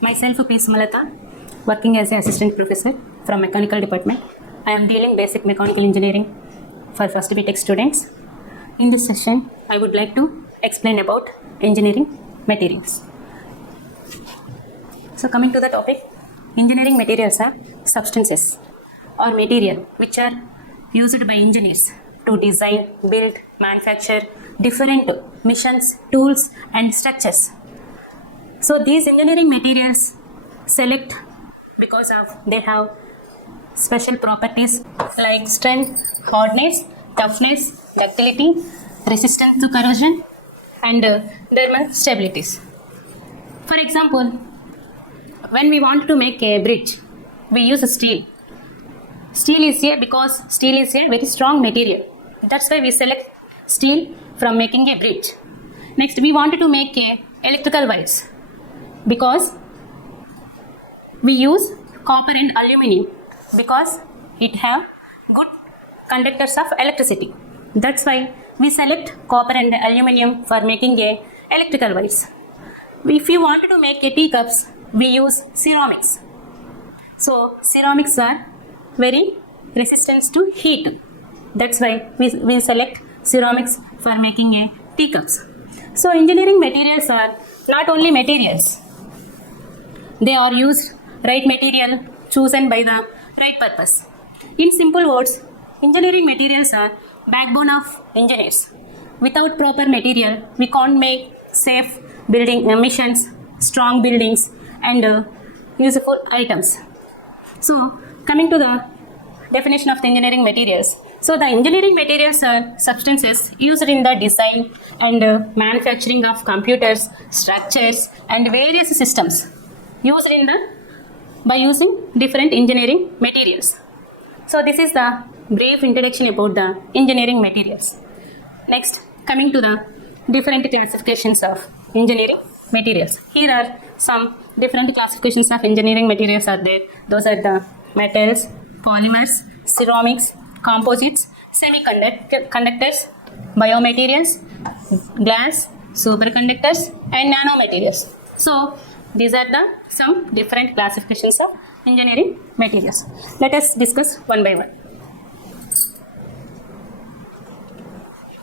Myself P. Sumalata, working as an assistant professor from mechanical department. I am dealing basic mechanical engineering for first BTech students. In this session, I would like to explain about engineering materials. So coming to the topic, engineering materials are substances or material which are used by engineers to design, build, manufacture different machines, tools and structures. So these engineering materials select because of they have special properties like strength, hardness, toughness, ductility, resistance to corrosion and thermal stabilities. For example, when we want to make a bridge, we use steel. Steel is here because steel is a very strong material. That's why we select steel from making a bridge. Next, we wanted to make a electrical wires because we use copper and aluminum because it have good conductors of electricity. That's why we select copper and aluminum for making a electrical wires. If you wanted to make a teacups, we use ceramics. So ceramics are very resistant to heat. That's why we select ceramics for making a teacups. So engineering materials are not only materials. They are used right material chosen by the right purpose. In simple words, engineering materials are backbone of engineers. Without proper material, we can't make safe building machines, strong buildings and useful items. So coming to the definition of the engineering materials. So the engineering materials are substances used in the design and manufacturing of computers, structures and various systems used by using different engineering materials. So this is the brief introduction about the engineering materials. Next, coming to the different classifications of engineering materials. Here are some different classifications of engineering materials are there. Those are the metals, polymers, ceramics, composites, semiconductors, biomaterials, glass, superconductors and nanomaterials. So these are some different classifications of engineering materials. Let us discuss one by one.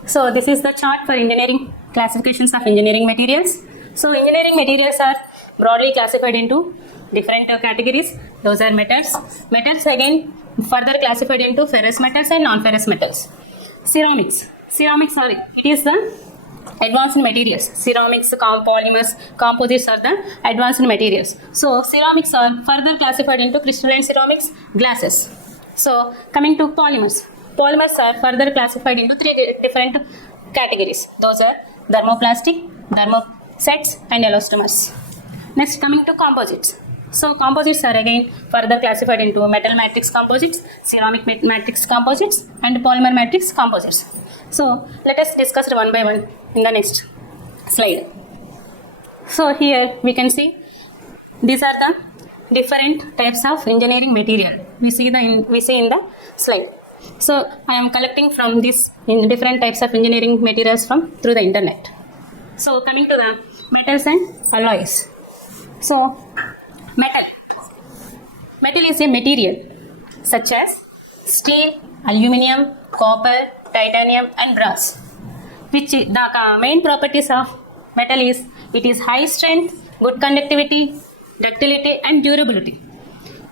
So this is the chart for engineering classifications of engineering materials. So engineering materials are broadly classified into different categories. Those are metals. Metals again further classified into ferrous metals and non-ferrous metals. Ceramics. Ceramics are it is the advanced materials. Ceramics, polymers, composites are the advanced materials. So ceramics are further classified into crystalline ceramics, glasses. So coming to polymers. Polymers are further classified into three different categories. Those are thermoplastic, thermosets and elastomers. Next coming to composites. So composites are again further classified into metal matrix composites, ceramic matrix composites and polymer matrix composites. So let us discuss one by one in the next slide. So here we can see these are the different types of engineering material we see in the slide. So I am collecting from this in different types of engineering materials through the internet. So coming to the metals and alloys. So metal is a material such as steel, aluminum, copper, titanium and brass. Which the main properties of metal is it is high strength, good conductivity, ductility and durability.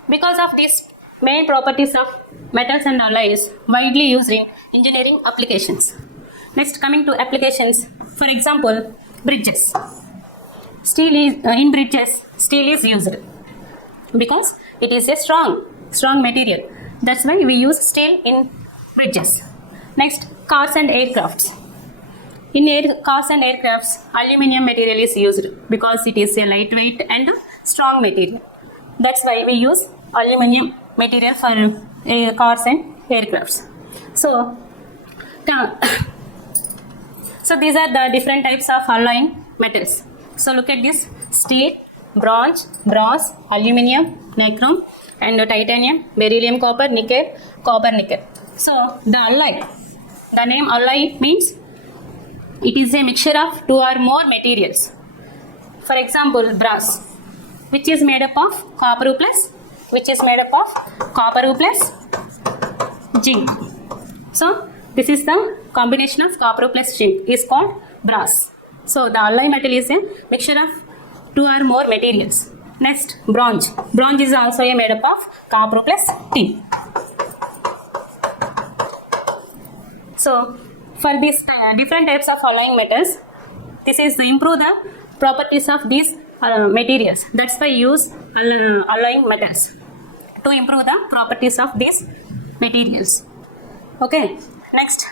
Because of these main properties of metals and alloys widely used in engineering applications. Next coming to applications, for example, bridges. In bridges, steel is used because it is a strong material. That's why we use steel in bridges. Next, cars and aircrafts. In cars and aircrafts, aluminum material is used because it is a lightweight and strong material. That's why we use aluminum material for cars and aircrafts. So these are the different types of alloying metals. So look at this. steel, bronze, brass, aluminium, nichrome, and titanium, beryllium, copper, nickel, copper, nickel. So the alloy, the name alloy means it is a mixture of two or more materials. For example, brass, which is made up of copper plus zinc. So this is the combination of copper plus zinc is called brass. So the alloy metal is a mixture of two or more materials. Next, bronze. Bronze is also made up of copper plus tin. So for these different types of alloying metals, this is to improve the properties of these materials. That's why use alloying metals to improve the properties of these materials. Okay, next,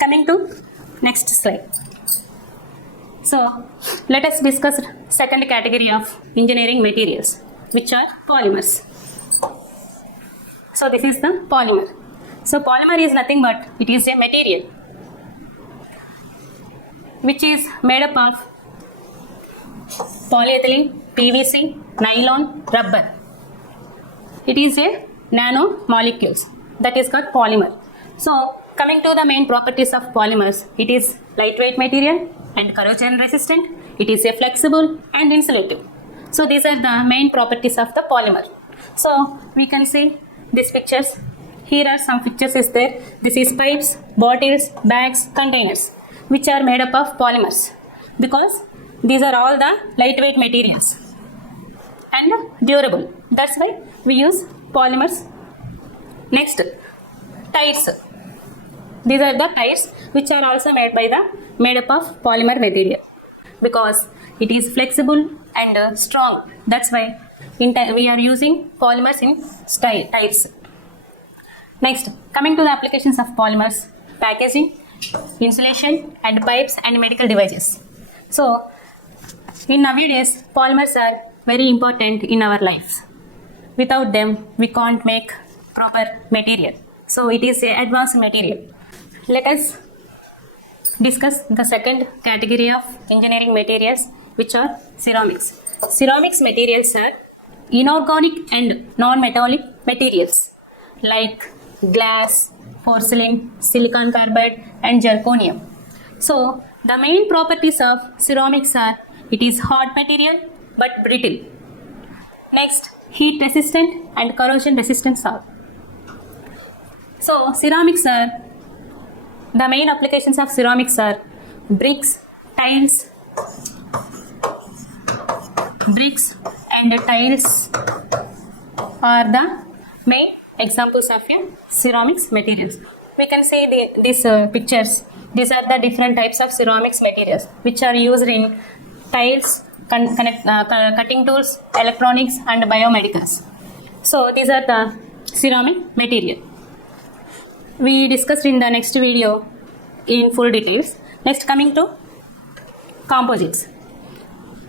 coming to next slide. So let us discuss second category of engineering materials, which are polymers. So this is the polymer. So polymer is nothing but it is a material which is made up of polyethylene, PVC, nylon, rubber. It is a nanomolecules, that is called polymer. So coming to the main properties of polymers, it is lightweight material and corrosion resistant. It is a flexible and insulative. So these are the main properties of the polymer. So we can see these pictures. Here are some pictures is there. This is pipes, bottles, bags, containers, which are made up of polymers, because these are all the lightweight materials and durable. That's why we use polymers. Next, tires. These are the tires which are also made up of polymer material, because it is flexible and strong. That's why we are using polymers in tires. Next, coming to the applications of polymers: packaging, insulation, and pipes and medical devices. So in nowadays, polymers are very important in our lives. Without them, we can't make proper material. So it is an advanced material. Let us discuss the second category of engineering materials, which are ceramics. Ceramics materials are inorganic and non-metallic materials like glass, porcelain, silicon carbide, and zirconium. So the main properties of ceramics are it is hard material but brittle. Next, heat resistant and corrosion resistant salt. So ceramics are, the main applications of ceramics are bricks and tiles are the main examples of ceramics materials. We can see these pictures. These are the different types of ceramics materials which are used in tiles, cutting tools, electronics, and biomedicals. So these are the ceramic material. We discussed in the next video in full details. Next, coming to composites.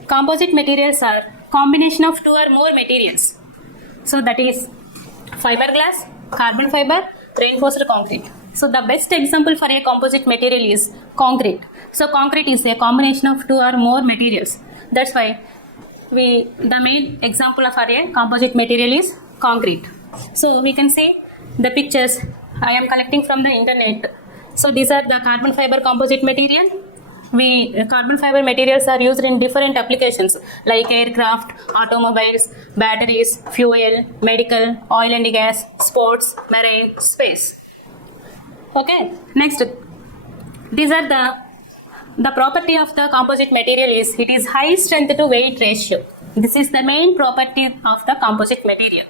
Composite materials are combination of two or more materials. So that is fiberglass, carbon fiber, reinforced concrete. So the best example for a composite material is concrete. So concrete is a combination of two or more materials. That's why the main example of a composite material is concrete. So we can see the pictures I am collecting from the internet. So these are the carbon fiber composite material. Carbon fiber materials are used in different applications like aircraft, automobiles, batteries, fuel, medical, oil and gas, sports, marine, space. Okay, next, these are the property of the composite material is it is high strength to weight ratio. This is the main property of the composite material.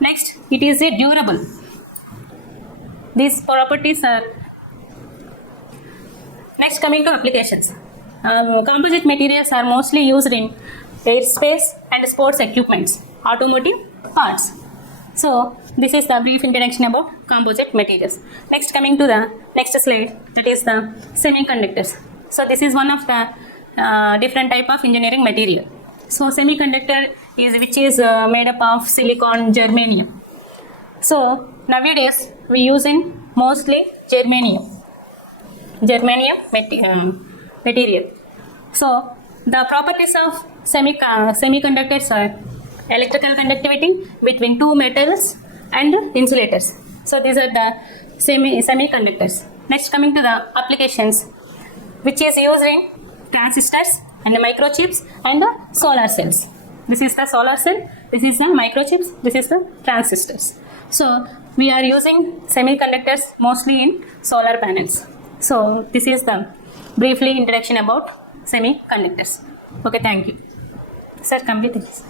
Next, it is a durable. These properties are. Next, coming to applications. Composite materials are mostly used in airspace and sports equipments, automotive parts. So this is the brief introduction about composite materials. Next, coming to the next slide, that is the semiconductors. So this is one of the different type of engineering material. So semiconductor is which is made up of silicon, germanium. So nowadays we use in mostly germanium material. So The properties of semiconductors are electrical conductivity between two metals and insulators. So these are the semiconductors. Next, coming to the applications, which is used in transistors and microchips and the solar cells. This is the solar cell, this is the microchips, this is the transistors. So we are using semiconductors mostly in solar panels. So this is the briefly introduction about semiconductors. Okay, thank you. Sir, complete this.